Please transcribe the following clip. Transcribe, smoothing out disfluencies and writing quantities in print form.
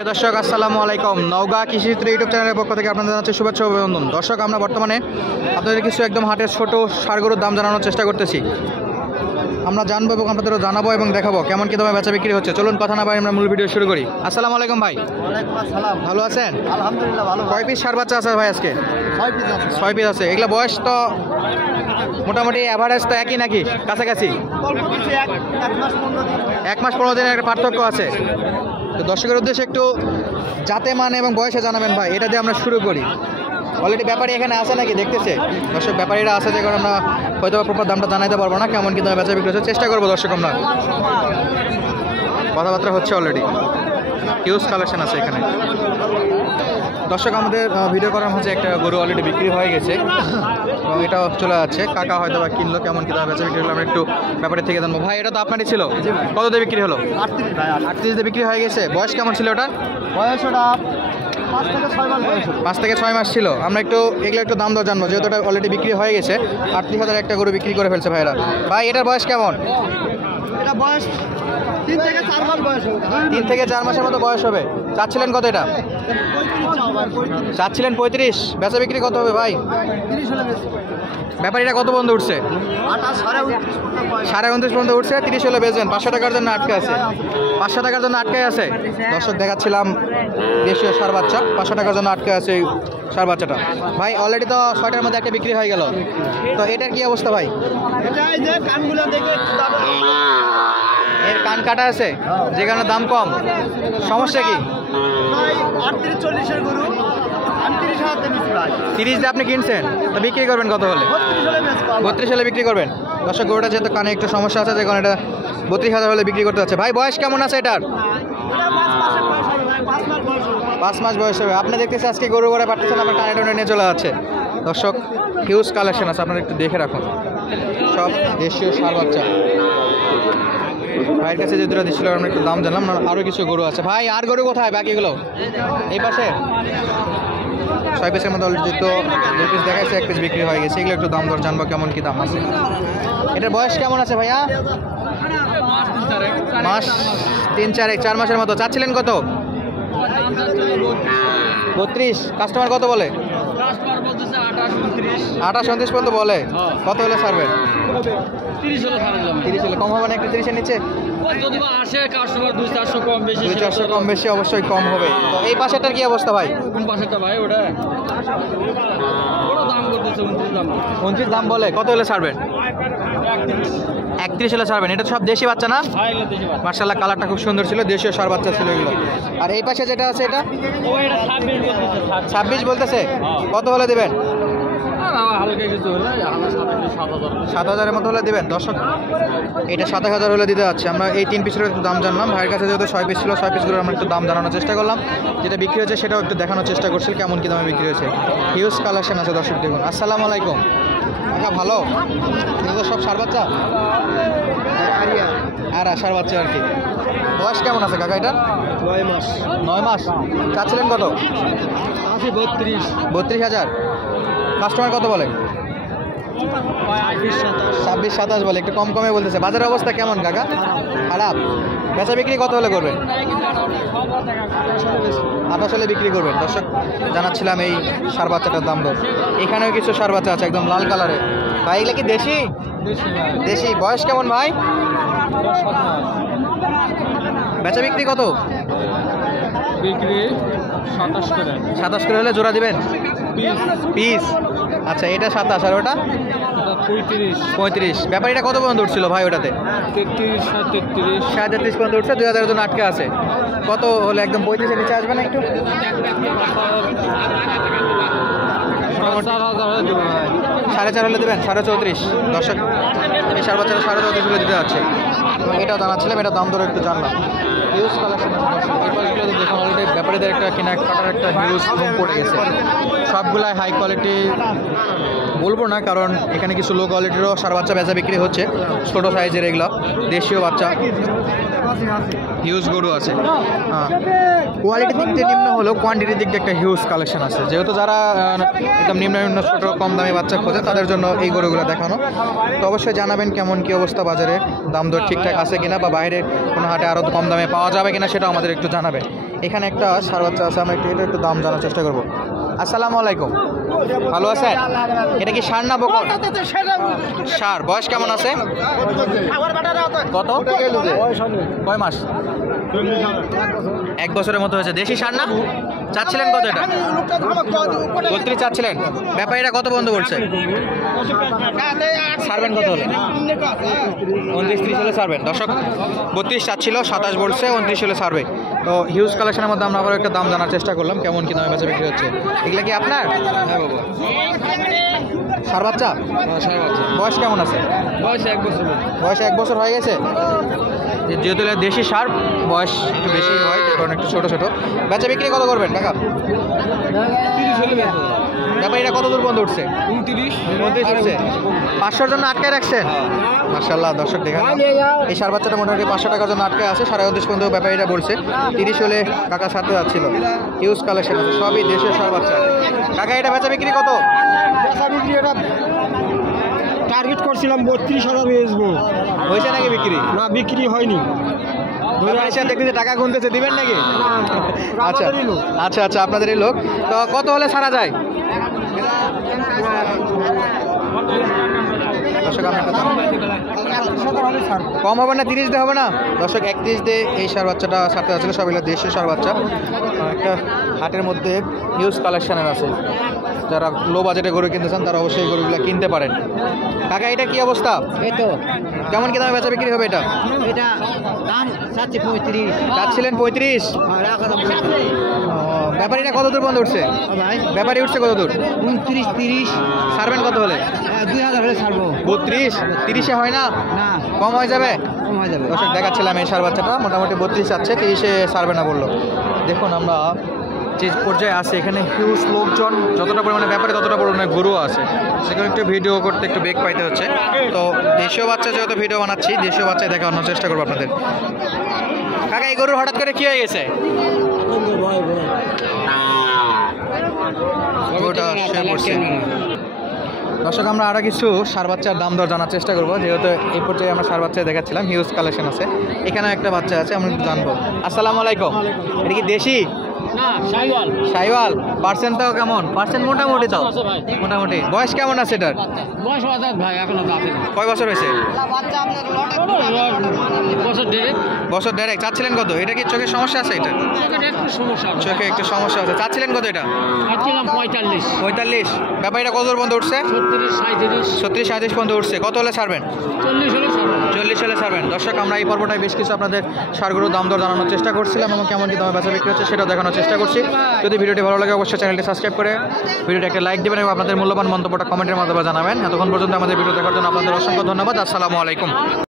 দর্শক আসসালামু আলাইকুম। নওগাঁ কৃষিচিত্র ইউটিউব চ্যানেলের পক্ষ থেকে আপনাদের জানাচ্ছি শুভেচ্ছা ও অভিনন্দন। দর্শক, আমরা বর্তমানে আপনাদের কিছু একদম হাটের ছোট ষাঁড় গরুর দাম জানানোর চেষ্টা করতেছি। আমরা জানবো এবং আপনাদেরও জানাবো এবং দেখাবো কেমন কী দামে বেচা বিক্রি হচ্ছে। চলুন কথা না বাড়িয়ে আমরা মূল ভিডিও শুরু করি। আসসালামু আলাইকুম ভাই। ওয়ালাইকুম আসসালাম। ভালো আছেন? আলহামদুলিল্লাহ ভালো। কয় পিস ষাঁড় বাচ্চা আছে ভাই আজকে? 6 পিস আছে। 6 পিস আছে। এগুলো বয়স তো মোটামুটি অ্যাভারেজ তো একই নাকি কাছাকাছি? অল্প কিছু এক মাস 15 দিন। 1 মাস 15 দিনের একটা পার্থক্য আছে। তো দর্শকের উদ্দেশ্যে একটু জাতে মানে এবং বয়সে জানাবেন ভাই, এটা দিয়ে আমরা শুরু করি। অলরেডি ব্যাপারী এখানে আছে নাকি দেখতেছে? দর্শক ব্যাপারীরা আছে, যে কারণে আমরা হয়তো প্রপার দামটা জানাইতে পারবো না, কেমন কিন্তু বেচা বিক্রি হচ্ছে চেষ্টা করবো। দর্শক আমরা কথাবার্তা হচ্ছে, অলরেডি হিউজ কালেকশন আছে এখানে। দর্শক, আমাদের ভিডিও করার হচ্ছে একটা গরু অলরেডি বিক্রি হয়ে গেছে এবং এটা চলে যাচ্ছে। কাকা হয়তো বা কিনলো, কেমন কি দামে বেচা বিক্রি হলো আমরা একটু ব্যাপারের থেকে জানবো। ভাই, এটা তো আপনারই ছিল, কত দিয়ে বিক্রি হলো? 38 ভাই। 38 দিয়ে বিক্রি হয়ে গেছে। বয়স কেমন ছিল ওটা? বয়স ওটা 5 থেকে 6 মাস বয়স। 5 থেকে 6 মাস ছিল। আমরা একটু এগুলো একটু দাম দর জানবো, যেহেতু এটা অলরেডি বিক্রি হয়ে গেছে। 38,000 একটা গরু বিক্রি করে ফেলছে ভাইরা। ভাই, এটার বয়স কেমন? এটা বয়স 3 থেকে 4 মাস বয়স হবে। 3 থেকে 4 মাসের মতো বয়স হবে। চাচ্ছিলেন কত এটা? 35 চাচ্ছিলেন 35। বেচা বিক্রি কত হবে ভাই? 30 হলে বেশি। ব্যাপারীটা কত বন্ধ উঠছে? 28 29 29.5 পর্যন্ত উঠছে। 30 হলে বেচবেন। 500 টাকার জন্য আটকে আছে। 500 টাকার জন্য আটকে আছে। দর্শক দেখাচ্ছিলাম দেশীয় ষাঁড় বাচ্চা, 500 টাকার জন্য আটকে আছে এই ষাঁড় বাচ্চাটা। ভাই, অলরেডি তো 6টার মধ্যে একটা বিক্রি হয়ে গেল, তো এটার কি অবস্থা ভাই? এটা এই যে কানগুলো দেখে একটু দাম। এর কান কাটা আছে, যে কারণে দাম কম। সমস্যা কি? ভাই 38 40 এর গরু আমি 30,000 দিয়ে নিচ্ছি ভাই। 30 দিয়ে আপনি কিনছেন, তো বিক্রি করবেন কত হলে? 32 হলে বেচবো। 32 হলে বিক্রি করবেন। দর্শক, গরুটা যেহেতু কানে একটু সমস্যা আছে, যে কারণে এটা 32,000 হলে বিক্রি করতে যাচ্ছে। ভাই, বয়স কেমন আছে এটার? এটা 5 মাসের বয়স হবে ভাই, 5 মাস বয়স হবে। 5 মাস বয়স হবে। আপনি দেখতেছি আজকে গরু করে পাঠতেছেন, আপনার টানে টানে নিয়ে চলে যাচ্ছে। দর্শক, হিউজ কালেকশন আছে, আপনারা একটু দেখে রাখুন। সব দেশীয় ষাঁড় বাচ্চা। ভাইয়ের কাছে যে দুটো দিচ্ছিল আমরা একটু দাম জানলাম না। আরও কিছু গরু আছে। ভাই, আর গরু কোথায় বাকিগুলো? এই পাশে 6 পিসের মতো অলরেডি তো 2 পিস দেখাচ্ছে, 1 পিস বিক্রি হয়ে গেছে। এগুলো একটু দাম দর জানবো, কেমন কি দাম আছে। এটার বয়স কেমন আছে ভাইয়া? মাস 3-4 মাসের মতো। চাচ্ছিলেন কত? 32। কাস্টমার কত বলে? 28-29 পর্যন্ত বলে। কত হলে ছাড়বেন? 30 হলে কম হবে না? একটু 30-এর নিচে? 200-400 কম বেশি অবশ্যই কম হবে। তো এই পাশেরটার কি অবস্থা ভাই? 29 দাম বলে। কত হলে ছাড়বেন? 31 হলে ছাড়বেন। এটা সব দেশি বাচ্চা না? মার্শাল্লাহ, কালারটা খুব সুন্দর ছিল, দেশীয় ষাঁড় বাচ্চা ছিল এগুলো। আর এই পাশে যেটা আছে এটা 26 বলতেছে। কত হলে দেবেন? 7,000-এর মতো হলে দেবেন। দর্শক, এটা 27,000 হলে দিতে যাচ্ছে। আমরা এই 3 পিসের একটু দাম জানলাম। ভাইয়ের কাছে যেহেতু 6 পিস ছিল, 6 পিসগুলোর আমরা একটু দাম জানানোর চেষ্টা করলাম। যেটা বিক্রি হয়েছে সেটাও একটু দেখানোর চেষ্টা করছি, কেমন কী দামে বিক্রি হয়েছে। হিউজ কালেকশন আছে দর্শক, দেখুন। আসসালামু আলাইকুম কাকা, ভালো? এগুলো সব ষাঁড় বাচ্চা আর ষাঁড় বাচ্চা আর কি। বয়স কেমন আছে কাকা এটা? 9 মাস। 9 মাস। চাচ্ছিলেন কত? 32,000 কাস্টমার কত বলে? 26-27 বলে। একটু কম কমে বলতেছে। বাজারের অবস্থা কেমন কাকা? খারাপ। বেচা বিক্রি কত হলে করবেন? 28 হলে বিক্রি করবেন। দর্শক, জানাচ্ছিলাম এই ষাঁড় বাচ্চাটার দাম দর। এখানেও কিছু ষাঁড় বাচ্চা আছে একদম লাল কালারের। ভাই, এগুলো কি দেশি? দেশি। বয়স কেমন ভাই? বেচা বিক্রি কত? বিক্রি 27 করে হলে জোড়া দিবেন? পিস। আচ্ছা, এটা 27 আর ওটা 35। ব্যাপারীটা কত পর্যন্ত উঠছিল ভাই ওটাতে? 33 পর্যন্ত উঠছে। 2,000 জন্য আটকে আছে। কত হলে একদম 35-এর নিচে আসবে না একটু? 4.5 হলে দেবেন? 34.5। দর্শক, এই ষাঁড় বাচ্চাটা 34.5 হলে দিতে যাচ্ছে। এবং এটাও জানাচ্ছিলাম, এটা দাম দর একটু জানলাম। হিউজ কালেকশন আছে। এই পাশগুলো তো দেখুন, অলরেডি ব্যাপারীদের একটা কেনাকাটার একটা হিউজ রুম পড়ে গেছে। সবগুলাই হাই কোয়ালিটি বলবো না, কারণ এখানে কিছু লো কোয়ালিটিরও ষাঁড় বাচ্চা বেচা বিক্রি হচ্ছে। ছোটো সাইজের এগুলো দেশীয় বাচ্চা। হিউজ গরু আছে। হ্যাঁ, কোয়ালিটির দিক দিয়ে নিম্ন হলেও কোয়ান্টিটির দিক দিয়ে একটা হিউজ কালেকশন আছে। যেহেতু যারা একদম নিম্ন ছোটো কম দামি বাচ্চা খোঁজে তাদের জন্য এই গরুগুলো দেখানো। তো অবশ্যই জানাবেন কেমন কী অবস্থা বাজারে, দাম দর ঠিকঠাক আছে কিনা, বা বাইরে কোনো হাটে আরও কম দামে পাওয়া যাবে কিনা সেটাও আমাদের একটু জানাবেন। এখানে একটা ষাঁড় বাচ্চা আছে, আমরা একটু দাম জানার চেষ্টা করবো। আসসালামু আলাইকুম, ভালো আছেন? এটা কি ষাঁড় না বকন? ষাঁড়। বয়স কেমন আছে? কত? কয় মাস? 1 বছরের মতো হয়েছে। দেশি ষাঁড় না? চাচ্ছিলেন কত এটা? 32 চাচ্ছিলেন। ব্যাপারীরা কত বন্ধ করছে? ছাড়বেন কত হলে? 29-30 হলে ছাড়বেন। দর্শক 32 চাচ্ছিল, 27 বলছে, 29 হলে ছাড়বে। তো হিউজ কালেকশনের মধ্যে আমরা আবার একটা দাম জানার চেষ্টা করলাম কেমন কি দামে বেচা বিক্রি হচ্ছে। এগুলা কি আপনার? হ্যাঁ বাবা। ষাঁড় বাচ্চা? ষাঁড় বাচ্চা। বয়স কেমন আছে? বয়স 1 বছর। বয়স 1 বছর হয়ে গেছে। যেহেতু দেশি ষাঁড়, বয়স একটু বেশি হয়, কারণ একটু ছোটো ছোটো। বেচা বিক্রি কত করবেন টাকা? 30 হলে বেচা। ব্যাপার এটা কত দূর বন্ধ উঠছে? 29 উঠছে। 500-র জন্য আটকায় রাখছেন? মাশাআল্লাহ। দর্শক দেখেন, এই ষাঁড় বাচ্চাটা মোটামুটি 500 টাকার জন্য আটকে আছে। 29.5 পর্যন্ত ব্যাপারীরা বলছে। 30 হলে কাকা ছাড়তে যাচ্ছিল। হিউজ কালেকশন আছে, সবই দেশের ষাঁড় বাচ্চা। কাকা এটা বেচা বিক্রি কত? বেচা বিক্রি এটা টার্গেট করছিলাম 32,000 বেচবো। হয়েছে নাকি বিক্রি? না, বিক্রি হয়নি। দেখতে টাকা গুনতেছে, দিবেন নাকি? আচ্ছা আচ্ছা আচ্ছা, আপনাদেরই লোক। তো কত হলে ছাড়া যায়? দর্শক আমি কম হবে না? 30 দিয়ে হবে না? দর্শক 31 দিয়ে এই ষাঁড় বাচ্চাটা ছাড়তে যাচ্ছিল। সব এগুলো দেশীয় ষাঁড় বাচ্চা। একটা হাটের মধ্যে হিউজ কালেকশনের আছে। যারা লো বাজেটে গরু কিনতে চান তারা অবশ্যই গরুগুলো কিনতে পারেন। কাকা এটা কি অবস্থা? এই তো কেমন কি দামে বেচা বিক্রি হবে এটা? এটা দাম 35। চাচ্ছিলেন 35? ব্যাপারীরা কত দূর বন্ধ উঠছে? ভাই ব্যাপারী উঠছে কত দূর? 29, 30। ছাড়বেন কত হলে? 2000 হলে ছাড়বো। 32? 30-এ হয় না? না, কম হয়ে যাবে? কম হয়ে যাবে। দর্শক দেখাচ্ছিলাম এই ষাঁড় বাচ্চাটা মোটামুটি 32 চাচ্ছে, 30-এ ছাড়বে না বললো। দেখুন আমরা যে পর্যায়ে আছে, এখানে হিউজ লোকজন, যতটা পরিমাণে ব্যাপারে ততটা পরিমাণে গরু আছে। সেখানে একটু ভিডিও করতে একটু বেগ পাইতে হচ্ছে। তো দেশীয় বাচ্চা যেহেতু ভিডিও বানাচ্ছি, দেশীয় বাচ্চায় দেখানোর চেষ্টা করবো আপনাদের। কাকা এই গরুর হঠাৎ করে কি হয়ে গেছে? গরুটা শুয়ে পড়ছে। দর্শক আমরা আরও কিছু ষাঁড় বাচ্চার দাম দর জানার চেষ্টা করবো, যেহেতু এই পর্যায়ে আমরা ষাঁড় বাচ্চা দেখাচ্ছিলাম। হিউজ কালেকশন আছে। এখানে একটা বাচ্চা আছে, আমরা একটু জানবো। আসসালামু আলাইকুম, এটা কি দেশি? না, শাইওয়াল। শাইওয়াল। পার্সেন্ট তাও কেমন? পার্সেন্ট মোটামুটি তাও মোটামুটি। বয়স কেমন আছে এটার? বয়স আজাদ ভাই, এখনো দাঁতে। কয় বছর হয়েছে? বছর 1.5। বছর 1.5। চাচ্ছিলেন কত? এটা কি চোখের সমস্যা আছে? এটা একটু সমস্যা। চোখে একটু সমস্যা আছে। চাচ্ছিলেন কত এটা? চাচ্ছিলাম 45। 45। ব্যাপারীটা কত দূর বন্ধ উঠছে? 36, 37। 37 পর্যন্ত উঠছে। কত হলে ছাড়বেন? 40 হলে ছাড়বো। 40 হলে ছাড়বেন। দর্শক আমরা এই পর্বটায় বেশ কিছু আপনাদের ষাঁড়গুলোর দাম দর জানানোর চেষ্টা করছিলাম এবং কেমন কি দামে বেচা বিক্রি হচ্ছে সেটাও দেখানোর চেষ্টা করছি। যদি ভিডিওটি ভালো লাগে অবশ্যই চ্যানেলটি সাবস্ক্রাইব করে ভিডিওটি একটা লাইক দেবেন এবং আপনাদের মূল্যবান মন্তব্যটা কমেন্টের মাধ্যমে জানাবেন। এতক্ষণ পর্যন্ত আমাদের ভিডিও দেখার জন্য আপনাদের অসংখ্য ধন্যবাদ। আসসালামু আলাইকুম।